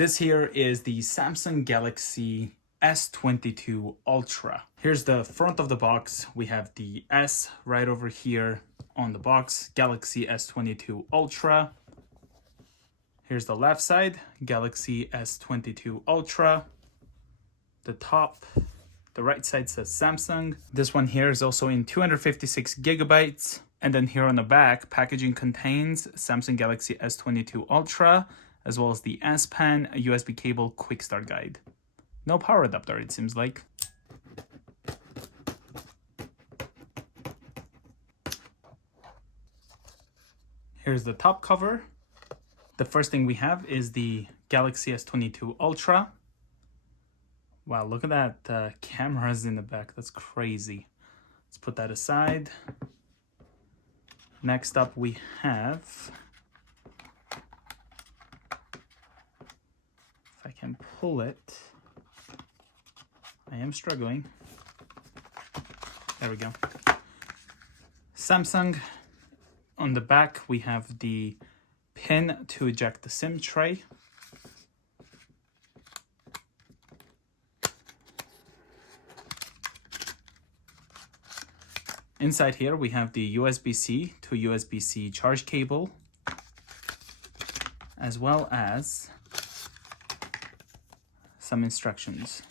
This here is the Samsung Galaxy S22 Ultra. Here's the front of the box. We have the S right over here on the box, Galaxy S22 Ultra. Here's the left side, Galaxy S22 Ultra. The top, the right side says Samsung. This one here is also in 256 gigabytes. And then here on the back, packaging contains Samsung Galaxy S22 Ultra, as well as the S Pen, a USB cable, quick start guide. No power adapter, it seems like. Here's the top cover. The first thing we have is the Galaxy S22 Ultra. Wow, look at that cameras in the back. That's crazy. Let's put that aside. Next up we have, if I can pull it, I am struggling. There we go. Samsung. On the back we have the pin to eject the SIM tray. Inside here we have the USB-C to USB-C charge cable, as well as some instructions.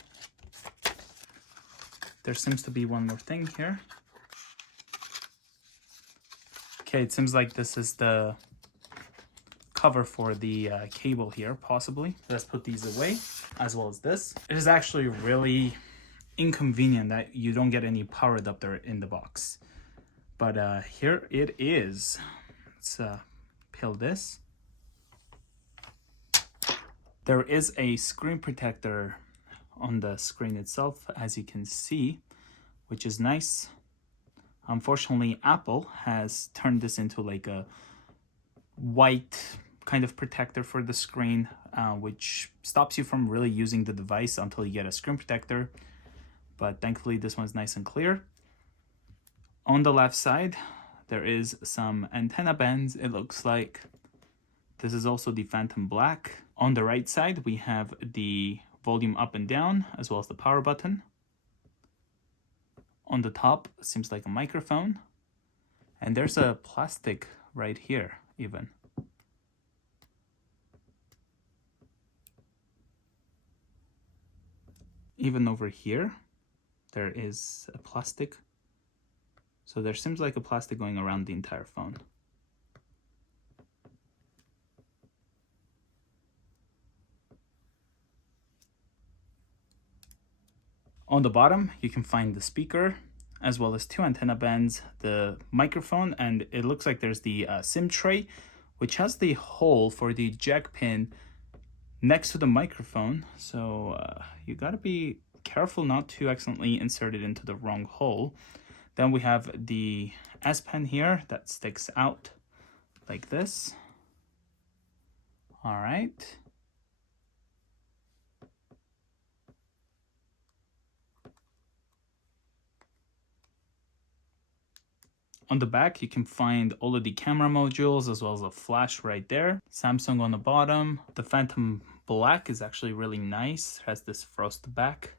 There seems to be one more thing here. Okay, it seems like this is the cover for the cable here, possibly. Let's put these away, as well as this. It is actually really inconvenient that you don't get any power adapter in the box. But here it is. Let's peel this. There is a screen protector on the screen itself, as you can see, which is nice. Unfortunately, Apple has turned this into like a white kind of protector for the screen, which stops you from really using the device until you get a screen protector. But thankfully, this one's nice and clear. On the left side, there is some antenna bands, it looks like. This is also the Phantom Black. On the right side, we have the volume up and down, as well as the power button. On the top, seems like a microphone. And there's a plastic right here, even. Even over here, there is a plastic. So there seems like a plastic going around the entire phone. On the bottom, you can find the speaker, as well as two antenna bands, the microphone, and it looks like there's the SIM tray, which has the hole for the jack pin next to the microphone. So you gotta be careful not to accidentally insert it into the wrong hole. Then we have the S Pen here that sticks out like this. All right. On the back, you can find all of the camera modules, as well as a flash right there. Samsung on the bottom. The Phantom Black is actually really nice. It has this frost back.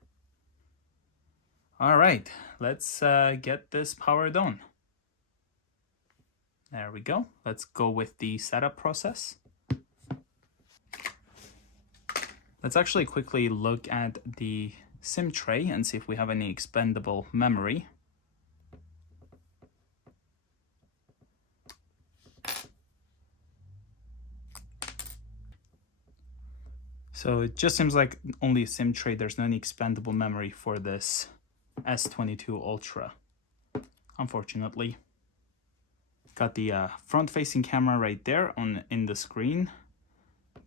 All right, let's get this powered on. There we go. Let's go with the setup process. Let's actually quickly look at the SIM tray and see if we have any expendable memory. So it just seems like only a SIM tray. There's no any expandable memory for this S22 Ultra, unfortunately. Got the front-facing camera right there in the screen.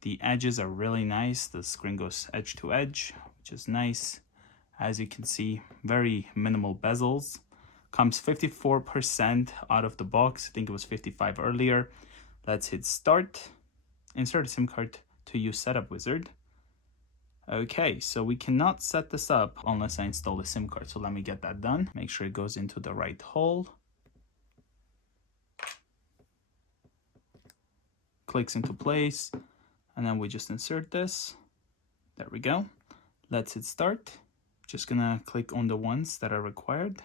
The edges are really nice. The screen goes edge to edge, which is nice. As you can see, very minimal bezels. Comes 54% out of the box. I think it was 55 earlier. Let's hit start. Insert a SIM card to use Setup Wizard. Okay, so we cannot set this up unless I install a SIM card. So let me get that done. Make sure it goes into the right hole. Clicks into place. And then we just insert this. There we go. Let's hit start. Just gonna click on the ones that are required.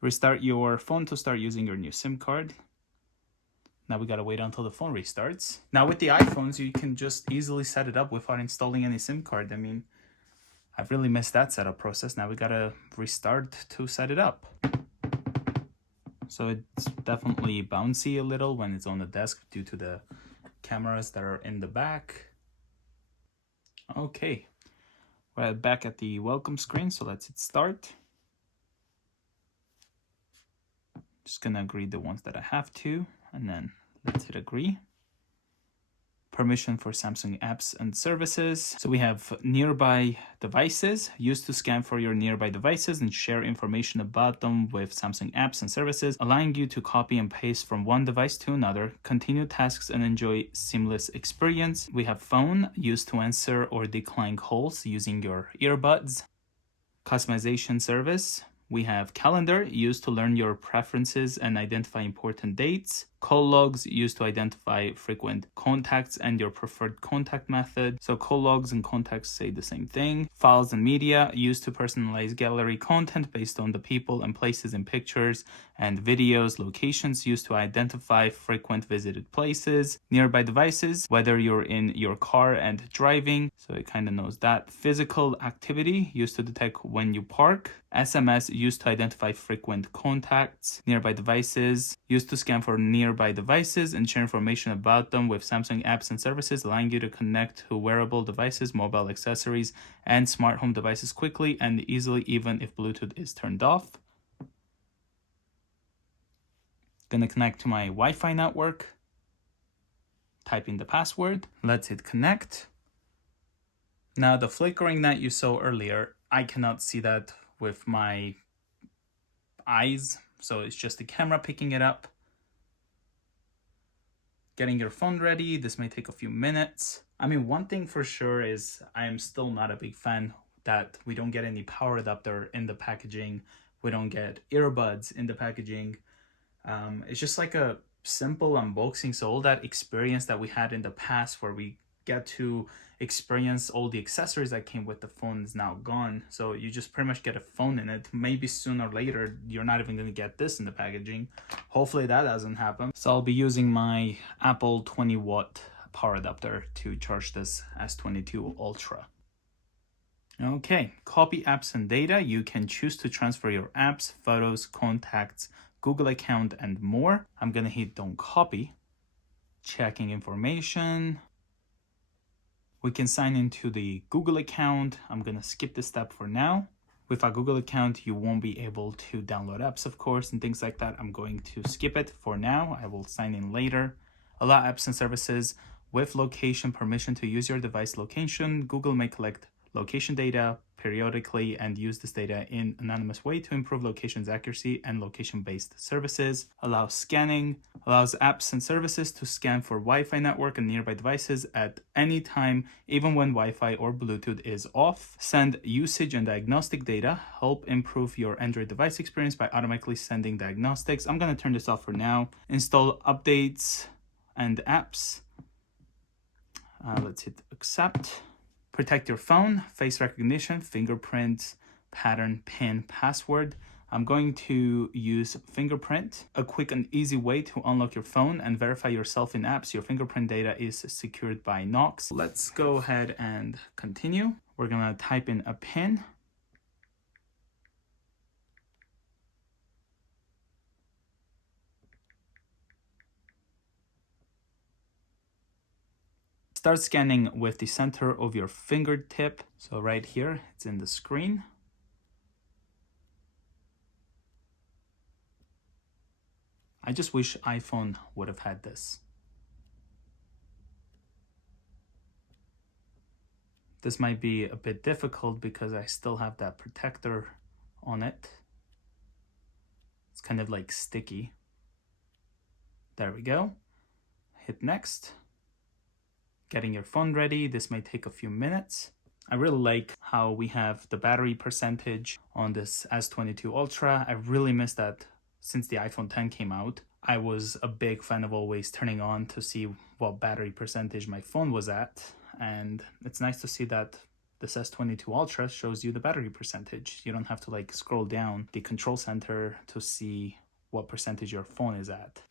Restart your phone to start using your new SIM card. Now we gotta wait until the phone restarts. Now with the iPhones, you can just easily set it up without installing any SIM card. I mean, I've really missed that setup process. Now we gotta restart to set it up. So it's definitely bouncy a little when it's on the desk due to the cameras that are in the back. Okay, we're back at the welcome screen, so let's hit start. Just gonna agree the ones that I have to, and then let's hit agree. Permission for Samsung apps and services. So we have nearby devices, used to scan for your nearby devices and share information about them with Samsung apps and services, allowing you to copy and paste from one device to another, continue tasks and enjoy seamless experience. We have phone, used to answer or decline calls using your earbuds. Customization service. We have calendar, used to learn your preferences and identify important dates. Call logs, used to identify frequent contacts and your preferred contact method. So call logs and contacts say the same thing. Files and media, used to personalize gallery content based on the people and places in pictures and videos. Locations, used to identify frequent visited places. Nearby devices, whether you're in your car and driving, so it kind of knows that. Physical activity, used to detect when you park. SMS, used to identify frequent contacts. Nearby devices, used to scan for nearby devices and share information about them with Samsung apps and services, allowing you to connect to wearable devices, mobile accessories, and smart home devices quickly and easily, even if Bluetooth is turned off. Gonna connect to my Wi-Fi network. Type in the password. Let's hit connect. Now the flickering that you saw earlier, I cannot see that with my eyes, so it's just the camera picking it up. Getting your phone ready, this may take a few minutes. I mean, one thing for sure is I am still not a big fan that we don't get any power adapter in the packaging. We don't get earbuds in the packaging. It's just like a simple unboxing, so all that experience that we had in the past where we get to experience all the accessories that came with the phone is now gone. So you just pretty much get a phone in it. Maybe sooner or later you're not even going to get this in the packaging. Hopefully that doesn't happen. So I'll be using my Apple 20-watt power adapter to charge this S22 Ultra. Okay, copy apps and data. You can choose to transfer your apps, photos, contacts, Google account, and more. I'm gonna hit don't copy. Checking information. We can sign into the Google account. I'm gonna skip this step for now. With a Google account, you won't be able to download apps, of course, and things like that. I'm going to skip it for now. I will sign in later. Allow apps and services with location permission to use your device location. Google may collect location data periodically and use this data in an anonymous way to improve location's accuracy and location-based services. Allows scanning, allows apps and services to scan for Wi-Fi network and nearby devices at any time, even when Wi-Fi or Bluetooth is off. Send usage and diagnostic data, help improve your Android device experience by automatically sending diagnostics. I'm gonna turn this off for now. Install updates and apps. Let's hit accept. Protect your phone, face recognition, fingerprint, pattern, PIN, password. I'm going to use fingerprint, a quick and easy way to unlock your phone and verify yourself in apps. Your fingerprint data is secured by Knox. Let's go ahead and continue. We're gonna type in a PIN. Start scanning with the center of your fingertip. So right here, it's in the screen. I just wish iPhone would have had this. This might be a bit difficult because I still have that protector on it. It's kind of like sticky. There we go. Hit next. Getting your phone ready. This may take a few minutes. I really like how we have the battery percentage on this S22 Ultra. I really miss that since the iPhone 10 came out. I was a big fan of always turning on to see what battery percentage my phone was at. and it's nice to see that this S22 Ultra shows you the battery percentage. You don't have to like scroll down the control center to see what percentage your phone is at.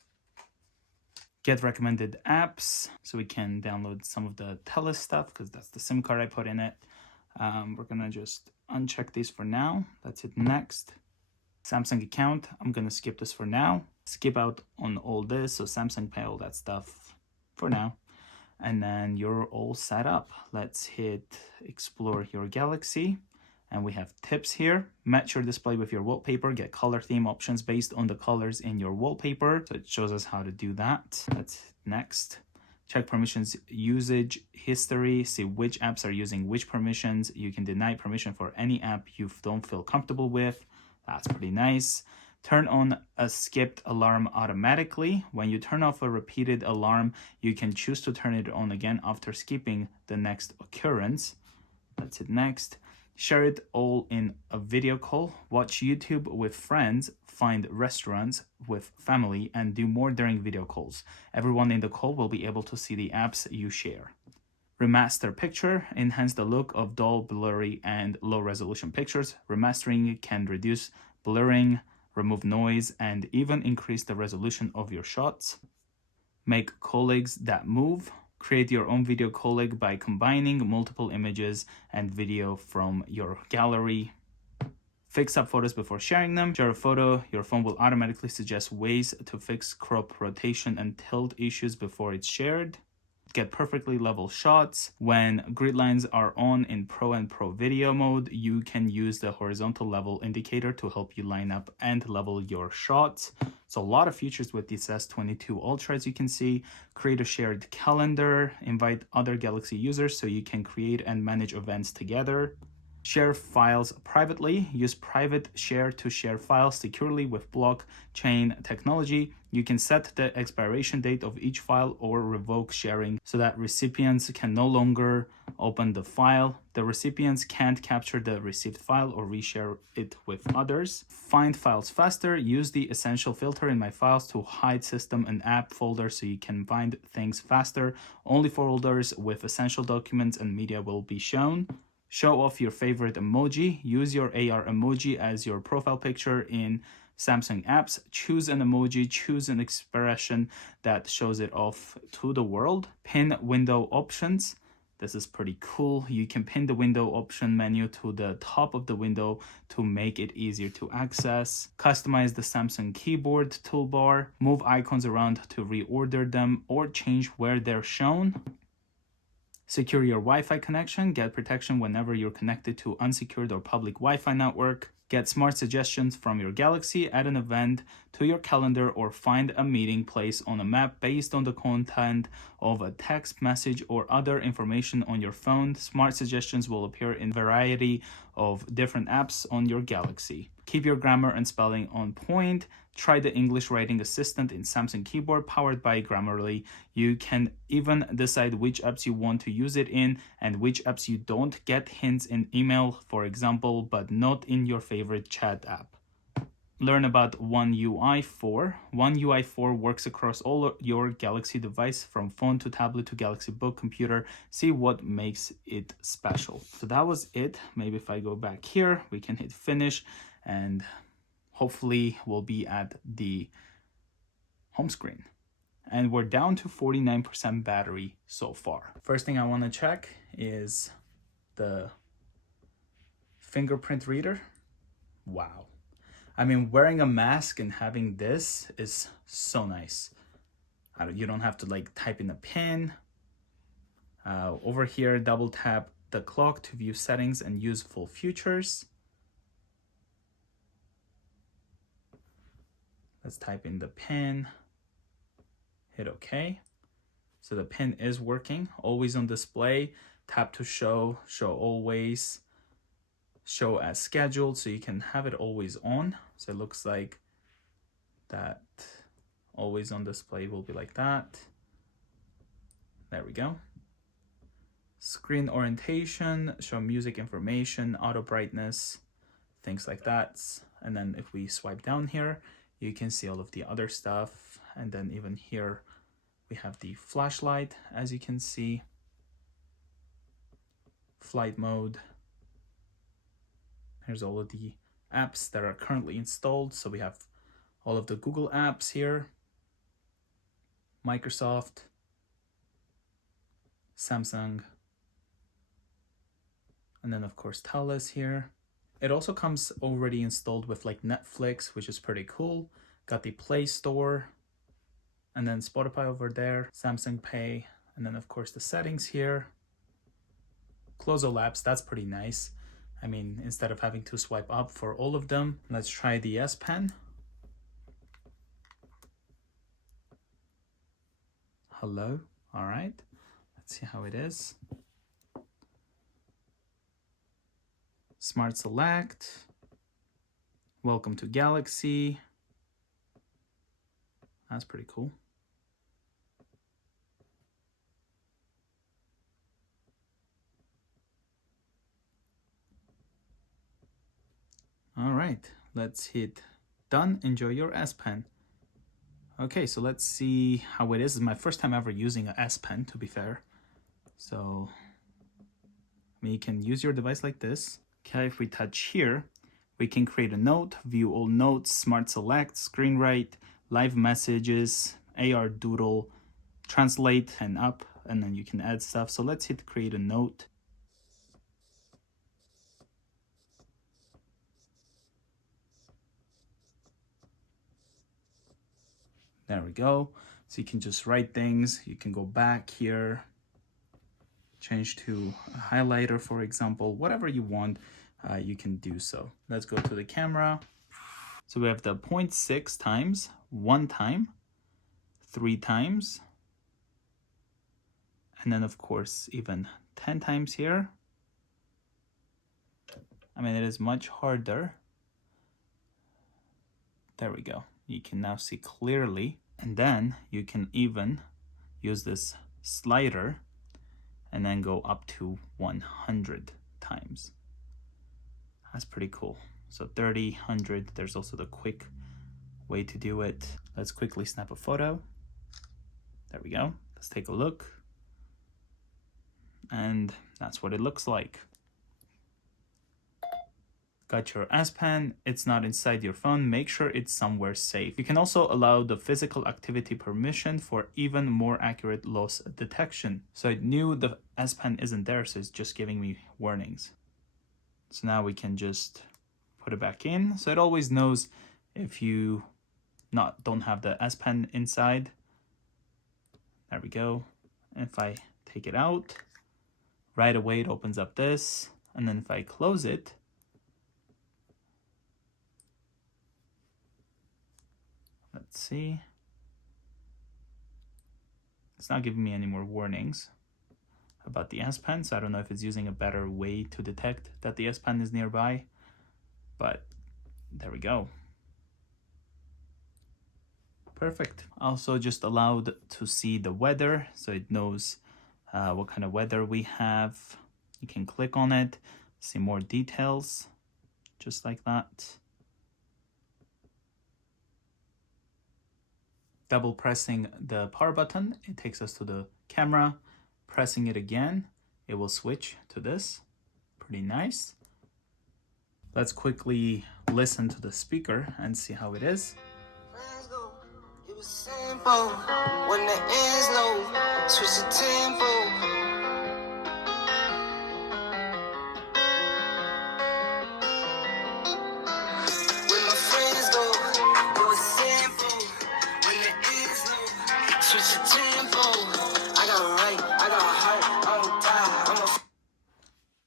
Get recommended apps, so we can download some of the Telus stuff because that's the SIM card I put in it. We're gonna just uncheck these for now. That's it. Next, Samsung account. I'm gonna skip this for now. Skip out on all this, so Samsung Pay, all that stuff for now. And then you're all set up. Let's hit explore your Galaxy. And we have tips here. Match your display with your wallpaper. Get color theme options based on the colors in your wallpaper. So it shows us how to do that. That's next. Check permissions usage history. See which apps are using which permissions. You can deny permission for any app you don't feel comfortable with. That's pretty nice. Turn on a skipped alarm automatically. When you turn off a repeated alarm, you can choose to turn it on again after skipping the next occurrence. That's it. Next. Share it all in a video call. Watch YouTube with friends, find restaurants with family, and do more during video calls. Everyone in the call will be able to see the apps you share. Remaster picture, enhance the look of dull, blurry, and low-resolution pictures. Remastering can reduce blurring, remove noise, and even increase the resolution of your shots. Make colleagues that move. Create your own video colleague by combining multiple images and video from your gallery. Fix up photos before sharing them. Share a photo. Your phone will automatically suggest ways to fix crop, rotation, and tilt issues before it's shared. Get perfectly level shots. When grid lines are on in Pro and Pro Video mode, you can use the horizontal level indicator to help you line up and level your shots. So a lot of features with this S22 Ultra, as you can see. Create a shared calendar. Invite other Galaxy users so you can create and manage events together. Share files privately. Use private share to share files securely with blockchain technology. You can set the expiration date of each file or revoke sharing so that recipients can no longer open the file. The recipients can't capture the received file or reshare it with others. Find files faster. Use the essential filter in my files to hide system and app folders so you can find things faster. Only folders with essential documents and media will be shown. Show off your favorite emoji. Use your AR emoji as your profile picture in Samsung apps. Choose an emoji, choose an expression that shows it off to the world. Pin window options. This is pretty cool. You can pin the window option menu to the top of the window to make it easier to access. Customize the Samsung keyboard toolbar. Move icons around to reorder them or change where they're shown. Secure your Wi-Fi connection. Get protection whenever you're connected to unsecured or public Wi-Fi network. Get smart suggestions from your Galaxy. Add an event to your calendar or find a meeting place on a map based on the content of a text message or other information on your phone. Smart suggestions will appear in a variety of different apps on your Galaxy. Keep your grammar and spelling on point. Try the English writing assistant in Samsung keyboard powered by Grammarly. You can even decide which apps you want to use it in and which apps you don't. Get hints in email, for example, but not in your favorite chat app. Learn about One UI 4. One UI 4 works across all your Galaxy device from phone to tablet to Galaxy Book computer. See what makes it special. So that was it. Maybe if I go back here, we can hit finish and hopefully we'll be at the home screen. And we're down to 49% battery so far. First thing I want to check is the fingerprint reader. Wow. I mean, wearing a mask and having this is so nice. You don't have to like type in a pin. Over here, double tap the clock to view settings and useful features. Let's type in the pin, hit OK. So the pin is working, always on display. Tap to show, show always, show as scheduled, so you can have it always on. So it looks like that always on display will be like that. There we go. Screen orientation, show music information, auto brightness, things like that. And then if we swipe down here, you can see all of the other stuff. And then even here, we have the flashlight, as you can see. flight mode. Here's all of the apps that are currently installed. So we have all of the Google apps here, Microsoft, Samsung, and then of course Thales here. It also comes already installed with like Netflix, which is pretty cool. Got the Play Store, and then Spotify over there, Samsung Pay, and then of course the settings here. Close all apps, that's pretty nice. I mean, instead of having to swipe up for all of them. Let's try the S Pen. Hello, all right. Let's see how it is. Smart Select. Welcome to Galaxy. That's pretty cool. All right, let's hit done. Enjoy your S Pen. Okay, so let's see how it is. It's my first time ever using an S Pen, to be fair. So, I mean, you can use your device like this. Okay, if we touch here, we can create a note, view all notes, Smart Select, Screen Write, Live Messages, AR Doodle, Translate and up, and then you can add stuff. So let's hit create a note. There we go. So you can just write things. You can go back here, change to a highlighter, for example, whatever you want, you can do so. Let's go to the camera. So we have the 0.6 times, 1 time, 3 times, and then of course even 10 times here. I mean, it is much harder. There we go. You can now see clearly, and then you can even use this slider and then go up to 100 times. That's pretty cool. So 30, 100, there's also the quick way to do it. Let's quickly snap a photo. There we go. Let's take a look. And that's what it looks like. Got your S Pen, it's not inside your phone, make sure it's somewhere safe. You can also allow the physical activity permission for even more accurate loss detection. So I knew the S Pen isn't there, so it's just giving me warnings. So now we can just put it back in. So it always knows if you don't have the S Pen inside. There we go. And if I take it out, right away it opens up this. And then if I close it, let's see. It's not giving me any more warnings about the S Pen, so I don't know if it's using a better way to detect that the S Pen is nearby, but there we go. Perfect. Also just allowed to see the weather, so it knows what kind of weather we have. You can click on it, see more details, just like that. Double pressing the power button, it takes us to the camera. Pressing it again, it will switch to this. Pretty nice. Let's quickly listen to the speaker and see how it is. It was simple. When the end's low, switch the tempo.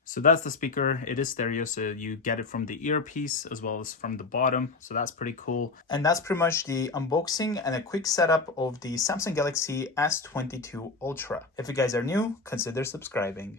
So that's the speaker. It is stereo, so you get it from the earpiece as well as from the bottom. So that's pretty cool. And that's pretty much the unboxing and a quick setup of the Samsung Galaxy S22 Ultra. If you guys are new, consider subscribing.